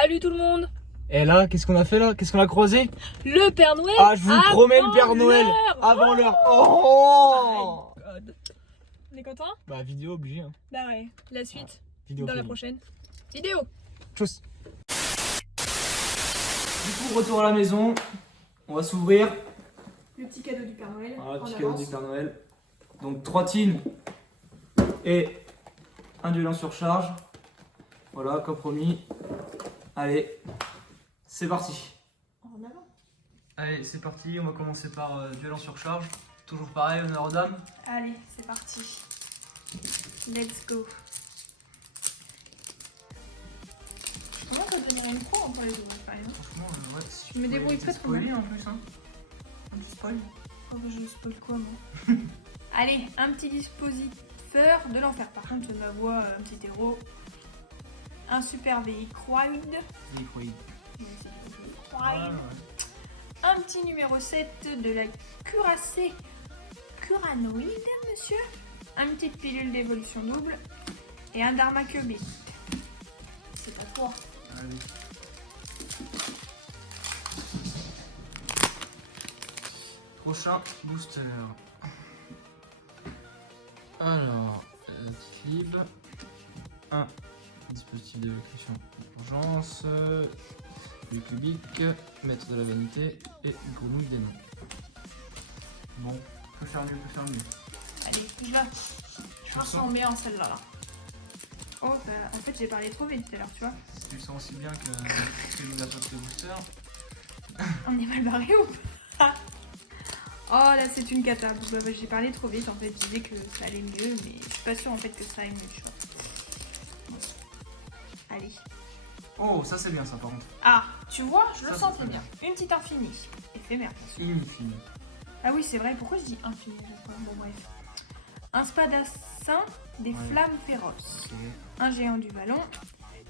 Salut tout le monde. Et là, qu'est-ce qu'on a fait là? Qu'est-ce qu'on a croisé? Le Père Noël. Ah, je vous promets le Père Noël avant l'heure. Oh, my God. On est content? bah vidéo obligée. Hein. Bah ouais. La suite Vidéo dans la folie. prochaine vidéo. Tchuss. Du coup, retour à la maison. On va s'ouvrir. Le petit cadeau du Père Noël. Voilà, en petit cadeau avance. du Père Noël. Donc 3 tines et un duel en surcharge. Voilà, comme promis. Allez, c'est parti. En avant. Allez, c'est parti. On va commencer par duel en surcharge. Toujours pareil, honneur aux dames. Allez, c'est parti. Let's go. Comment ça devenir une pro pour les ouvrir quand même? Franchement, ouais, si Je me pouvais débrouille éviter pas de trop mal. spoiler en plus. Hein. Un petit spoil. Oh bah je spoil quoi moi? Allez, un petit dispositeur de l'enfer. Par contre, ma voix, un petit héros. Un super véhicroïde. Un petit numéro 7 de la cuirassée curanoïde, monsieur. Une petite pilule d'évolution double. Et un Dharmakirby. C'est pas toi. Allez. Prochain booster. Alors, clip. Un dispositif d'évacuation d'urgence. Du cubique. Maître de la vanité. Et grenouille des noms. Bon, peut faire mieux, peut faire mieux. Allez, je me sens bien celle-là. Là. Oh, bah, en fait, j'ai parlé trop vite tout à l'heure, tu vois. Si tu le sens aussi bien que l'ouverture de tes boosters. On est mal barré ou pas? Oh là, c'est une cata. Bah, j'ai parlé trop vite. En fait, je disais que ça allait mieux, mais je suis pas sûre en fait que ça aille mieux, tu vois. Allez. Oh, ça c'est bien ça par contre. Ah, tu vois, je le Ça, sentais c'est bien. Une petite infinie. Éphémère, bien sûr. Infini. Ah oui, c'est vrai. Pourquoi je dis infini à chaque fois? Bon, bref. Un spadassin des Ouais. flammes féroces. Ok. Un géant du ballon.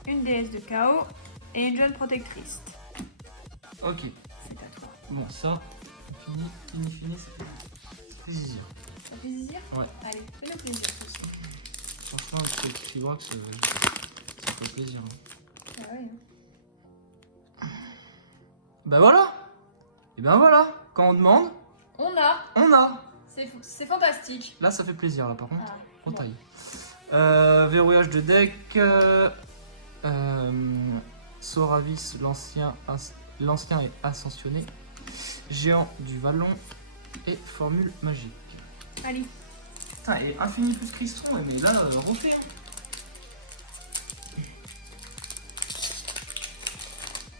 Une déesse de chaos. Et une jeune protectrice. Ok. C'est à toi. Bon, ça, fini, ça fait plaisir. Ça fait plaisir? Ouais. Allez, fais-le plaisir aussi. Franchement, avec Fibrax, ça fait plaisir. Ah ouais. Bah voilà. Et ben voilà. Quand on demande, On a. on a. C'est fantastique. Là, ça fait plaisir là par contre. Ah, On bon. taille. Verrouillage de deck. Soravis, l'ancien et ascensionné. Géant du Vallon. Et formule magique. Allez. Putain, et infini plus cristron, mais là, refait. Hein.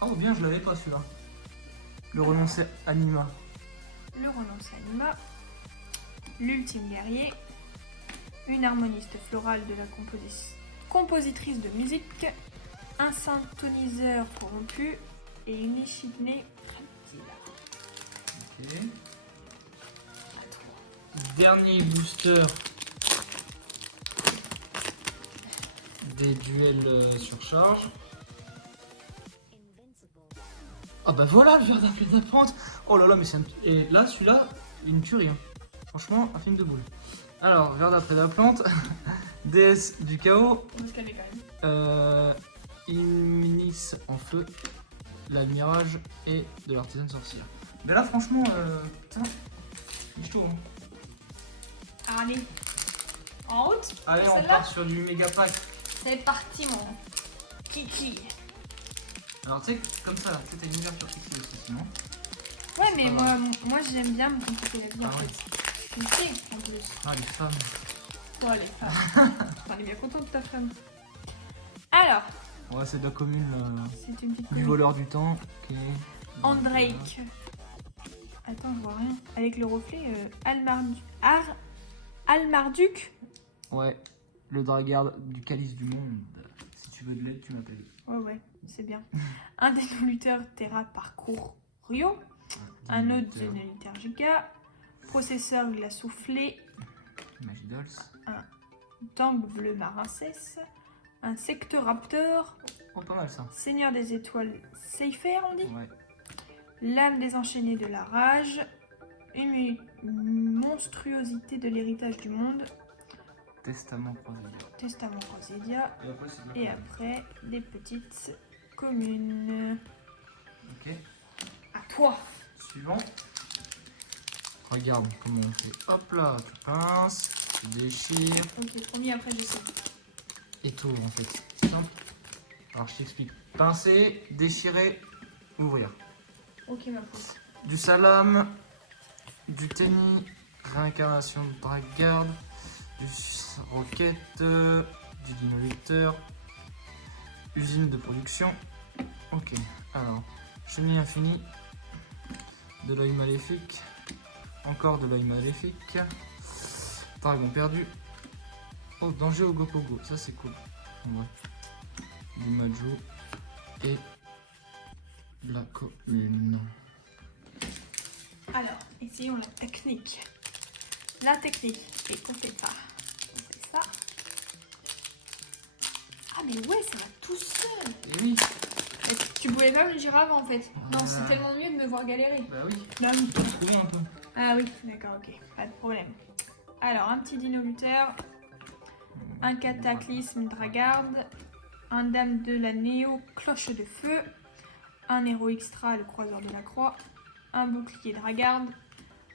Oh bien, je l'avais pas celui-là. Le renoncé anima. Le renonce anima. L'ultime guerrier. Une harmoniste florale de la compositrice de musique. Un synthoniseur corrompu. Et une échidnée reptile. Ok. À toi. Dernier booster des duels surcharge. Ah bah voilà le jardin plein d'apprenti. Oh là là, mais c'est un... Et là, celui-là, une tuerie. Hein. Franchement, un film de boule. Alors, Verda près de la plante, déesse du chaos, On va se calmer quand même. Illuminis en feu, l'admirage et de l'artisan sorcière. Mais là, franchement, putain, il est chaud. Hein. Allez. En route. Allez, on Celle-là part sur du méga pack. C'est parti, mon kiki. Alors, tu sais, comme ça, tu as une ouverture fixée aussi, sinon. Ouais, mais Ah, moi j'aime bien me compliquer la vie en Ah ouais. fait. Tu le sais en plus. Ah, les femmes. Toi, les femmes. On est bien content de ta femme. Alors, Ouais, c'est de la commune c'est une petite du commune. voleur du temps. Ok. Andrake. Attends, je vois rien. Avec le reflet, Almarduc. Ouais, le draguard du calice du monde. Si tu veux de l'aide, tu m'appelles. Ouais, c'est bien. Un dénoluteur Terra Parcours Rio. Un autre Liturgica. Processeur glace soufflé. Magidols. Tank bleu marincès. Un sectoraptor. Oh, pas mal ça. Seigneur des étoiles Seifer, on dit. Ouais. L'âme désenchaînée de la rage. Une monstruosité de l'héritage du monde. Testament Croisé. Testament Croisédia. Et après, c'est de la Et commune. après, des petites commune. Ok. À toi. Suivant. Regarde comment on fait. Hop là, tu pinces, tu déchires. Ok, premier, après j'essaie. Et tout en fait. C'est simple. Alors je t'explique. Pincer, déchirer, ouvrir. Ok, ma pousse. Du salam, du tennis, réincarnation de dragarde, du roquette, du dino-lecteur, usine de production. Ok, alors, chenille infinie, de l'œil maléfique, encore de l'œil maléfique, dragon perdu, oh, danger au Gopogo, ça c'est cool. En vrai. Du Majo et de la commune. Alors, essayons la technique. La technique, et qu'on fait ça. On fait ça. Ah mais ouais, ça va tout seul. Et oui, Tu pouvais pas me le dire avant en fait. Non, c'est tellement mieux de me voir galérer. bah oui, Non, mais- trouve un peu. Ah oui, d'accord, ok, pas de problème. Alors, un petit dino lutteur, un cataclysme dragarde, un dame de la néo cloche de feu, un héros extra le croiseur de la croix, un bouclier dragarde,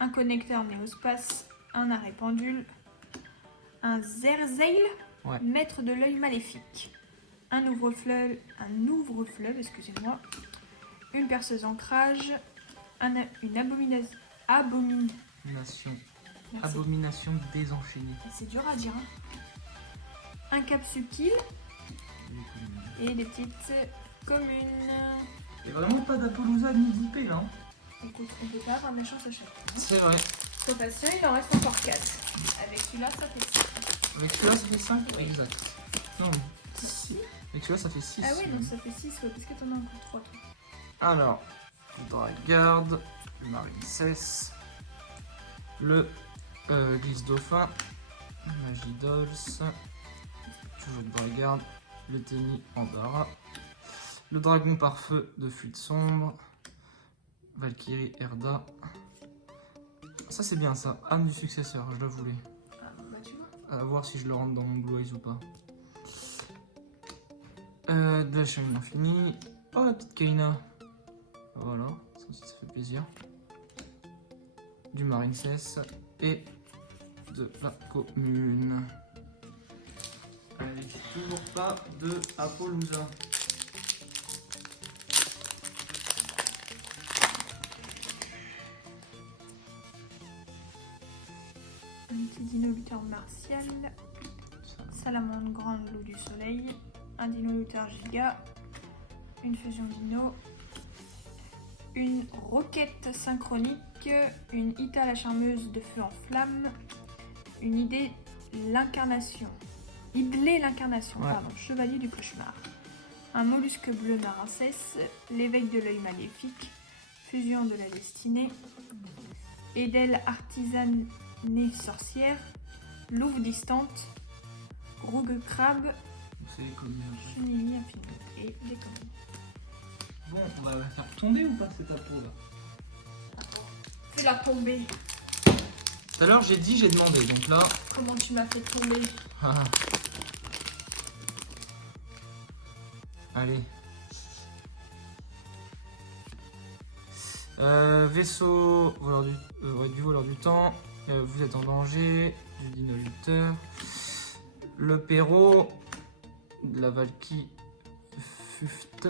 un connecteur néospace, un arrêt pendule, un Zerzeil, Ouais. maître de l'œil maléfique, un ouvre-fleuve, excusez-moi, une perceuse ancrage, une abomination. Nation. Merci. Abomination désenchaînée. C'est dur à dire. Hein. Un cap subtil et des petites communes. Et vraiment pas d'Appaloosa ni d'IP là. Écoute, on peut pas avoir de la chance à chaque fois. C'est vrai. Sois patient, il en reste encore 4. Avec celui-là, ça fait 6. Avec celui-là ça fait 5. Exact. Non, 6. Avec celui-là ça fait 6. Ah oui, donc ça fait 6, ouais, parce que t'en as encore 3. Alors, le Dragarde, le Marine Cesse, le Glisse Dauphin, Magie Dolls, toujours le Dragarde, le Tennis Andara, le Dragon par feu de Fluide Sombre, Valkyrie Erda. Ça c'est bien ça, âme du successeur, je le voulais. Ah, bah tu vois. À voir si je le rentre dans mon Blue Eyes ou pas. De la cheminée infinie. Oh la petite Kaina. Voilà, ça aussi ça fait plaisir. Du Marine Cesse et de la commune. Allez, toujours pas de Appaloosa. Un petit dino lutteur martial. Salamandre grande loup du soleil. Un dino lutteur giga. Une fusion dino. Une roquette synchronique. Une Ita la charmeuse de feu en flamme. Une idée l'incarnation. Idlé l'incarnation, Ouais. pardon. Chevalier du cauchemar. Un mollusque bleu narancès. L'éveil de l'œil maléfique. Fusion de la destinée. Edel artisanée sorcière. Louve distante. Rouge crabe. C'est les communes. Chenille infinie. Et des communes. Bon, on va la faire tomber ou pas cette Appo là? Fais-la tomber. Tout à l'heure j'ai dit, j'ai demandé, donc là. Comment tu m'as fait tomber? Ah. Allez. Vaisseau du voleur du temps. Vous êtes en danger. Du dino lutteur. Le Perrault. De la Valky. Fuft.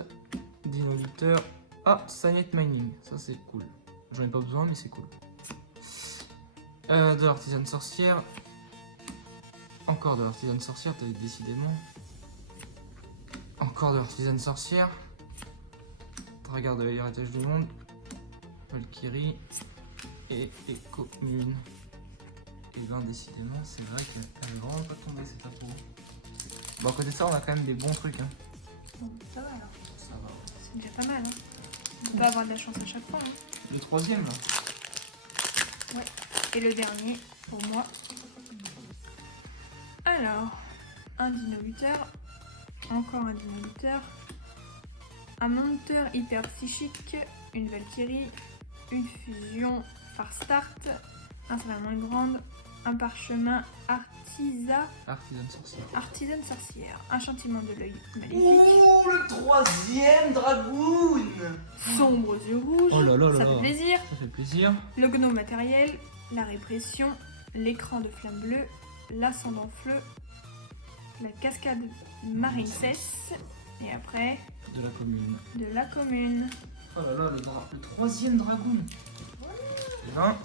Dino lutteur. Ah, Sanet Mining. Ça c'est cool. J'en ai pas besoin, mais c'est cool. De l'artisane sorcière. Encore de l'artisane sorcière, t'avais décidément. Encore de l'artisane sorcière. Dragarde de l'héritage du monde. Valkyrie. Et les communes. Et ben décidément, c'est vrai qu'elle est vraiment pas tombée cette Appo. Bon, à côté de ça, on a quand même des bons trucs. Hein. Bon, ça va alors. Ça va. C'est déjà pas mal. Hein. On peut avoir de la chance à chaque fois. Hein. Le troisième là. Et le dernier pour moi. Alors, un dino lutteur. Encore un dino lutteur. Un monteur hyper psychique. Une Valkyrie. Une fusion Far Start. Un salamandre grande. un parchemin Artisane sorcière. sorcière, un châtiment de l'œil maléfique, Oh, le troisième dragoon. sombres yeux rouges, Oh là là là ça là. fait plaisir, Ça fait plaisir. le gnome matériel, la répression, l'écran de flamme bleue, l'ascendant fleu, la cascade marine cesse, et après De la commune. de la commune. Oh là là, le troisième dragoon. Et 20.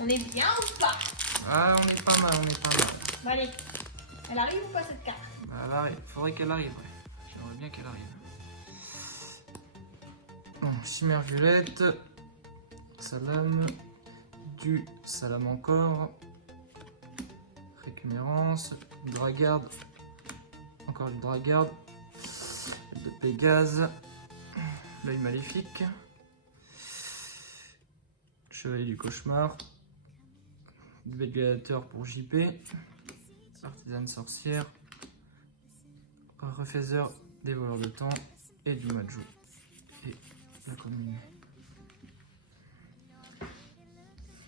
On est bien ou pas? Ah, on est pas mal, on est pas mal. Bon, allez, elle arrive ou pas cette carte? Bah, elle arrive. Faudrait qu'elle arrive, ouais. J'aimerais bien qu'elle arrive. Bon, chimère violette. Salam. Du salam encore. Récumérance. Dragarde. Encore du dragarde. De Pégase. L'œil maléfique. Chevalier du cauchemar. Du gladiateur pour JP. Artisane sorcière. Refaiseur des voleurs de temps. Et du Majou. Et la commune.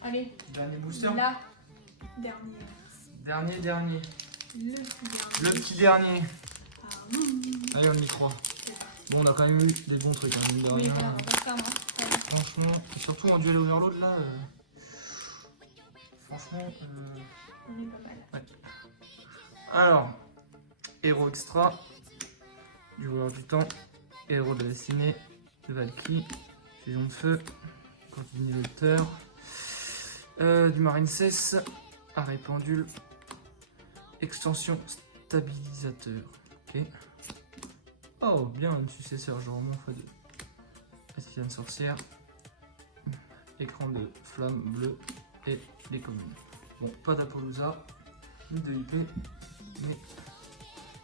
Allez, Dernier booster. la dernière. Dernier. Le Le petit dernier. Ah, oui. Allez, on y croit. Bon, on a quand même eu des bons trucs, hein, mine de Oui, rien. voilà, on va faire, hein. Voilà. Franchement, et surtout en duel overload là. Franchement. On est pas mal. Alors, héros extra, du voleur du temps, héros de la destinée, de Valky, fusion de feu, continuateur, du marine cesse, arrêt pendule, extension stabilisateur. Ok. Oh, bien un successeur, genre mon x2. Artisane sorcière, écran de flamme bleue et les communes. Bon, pas d'Apollousa, ni de IP, mais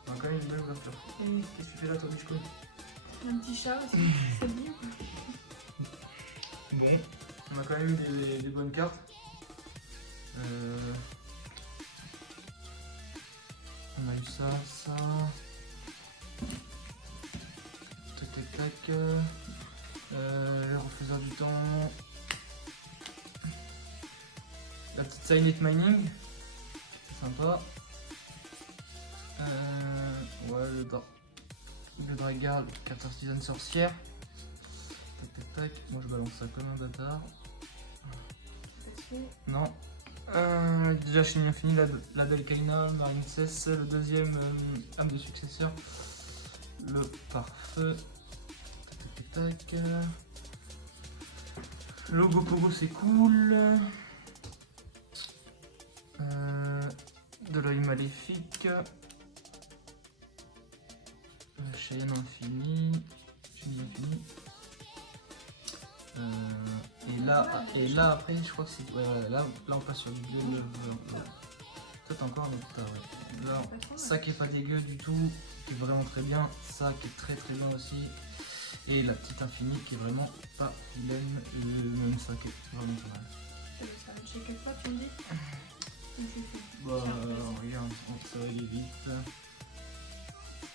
on a quand même une belle ouverture. Qu'est-ce que tu fais là, toi, Bichko? Un petit chat aussi, c'est bien. Bon, on a quand même eu des bonnes cartes. On a eu ça. Tac. Le refaiseur du temps. La petite Silent Mining. C'est sympa. Ouais, le Dragard, carte artisane sorcière. Tac. Moi je balance ça comme un bâtard. Non. Déjà chez Infini, la Delkaina, Marine Cesse, le deuxième âme de successeur. Le pare-feu. Tac. Logo Pogo c'est cool. De l'œil maléfique. Cheyenne Infini. Et là après je crois que c'est. Ouais, là on passe sur du duel. Peut-être encore mais ouais. Là, ça qui est pas dégueu du tout, qui est vraiment très bien. Ça qui est très bien aussi. Et la petite Infinie qui est vraiment pas vilaine. Même ça qui est vraiment pas mal. Ça va chez quelle fois tu me dis? Bah regarde, ça va aller vite.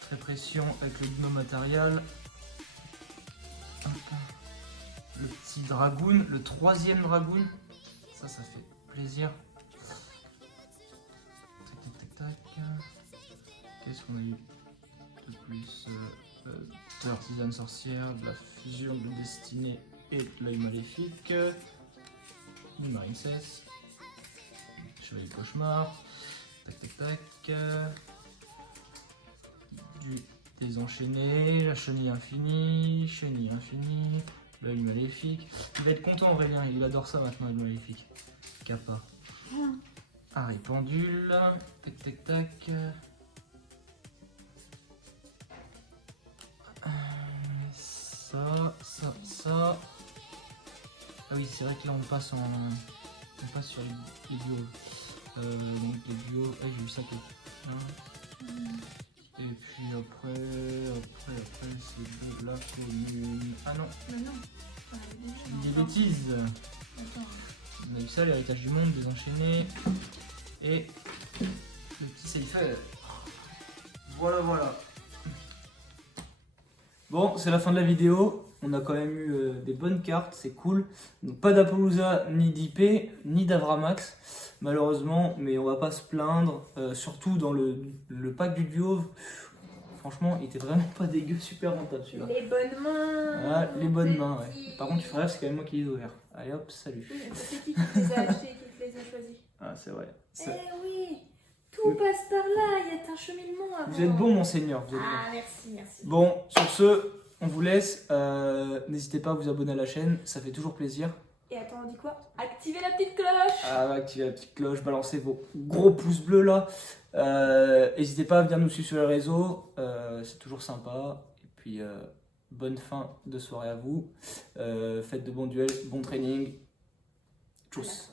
Très pression avec le gnome matériel. Le petit dragoon, le troisième dragoon. Ça fait plaisir. Tac. Qu'est-ce qu'on a eu de plus? De l'artisane sorcière, de la fusion de destinée et de l'œil maléfique. Une marine cesse. Chevalier cauchemar. Tac. Du désenchaîné, la chenille infinie, l'œil maléfique. Il va être content Aurélien, il adore ça maintenant, l'œil maléfique. Kappa. Arrêt pendule. Tac. Ça. Ah oui, c'est vrai que là on passe sur les duos. Donc les duos, j'ai eu ça que. Et puis après c'est de la commune. Ah non, je dis des bêtises. Attends. On a eu ça, l'héritage du monde, désenchaîné. Et le petit Seifer. Voilà. Bon, c'est la fin de la vidéo. On a quand même eu des bonnes cartes, c'est cool. Donc, pas d'Apollousa, ni d'IP, ni d'Avramax, malheureusement, mais on va pas se plaindre. Surtout dans le pack du duo, franchement, il était vraiment pas dégueu, super rentable celui-là. Les bonnes mains. Voilà, les bonnes mains, ouais. Petit. Par contre, tu ferais, c'est quand même moi qui les ai ouverts. Allez hop, salut. Oui, c'est qui te les a achetés, qui te les a choisis? Ah, c'est vrai. Eh oui, tout passe par là, il y a un cheminement avant. Vous êtes bon, monseigneur, vous êtes bon. Ah, merci, merci. Bon, sur ce, on vous laisse. N'hésitez pas à vous abonner à la chaîne, ça fait toujours plaisir. Et attends, on dit quoi? Activez la petite cloche. Activez la petite cloche, balancez vos gros pouces bleus là. N'hésitez pas à venir nous suivre sur les réseaux, c'est toujours sympa. Et puis, bonne fin de soirée à vous. Faites de bons duels, bon training. Tchuss.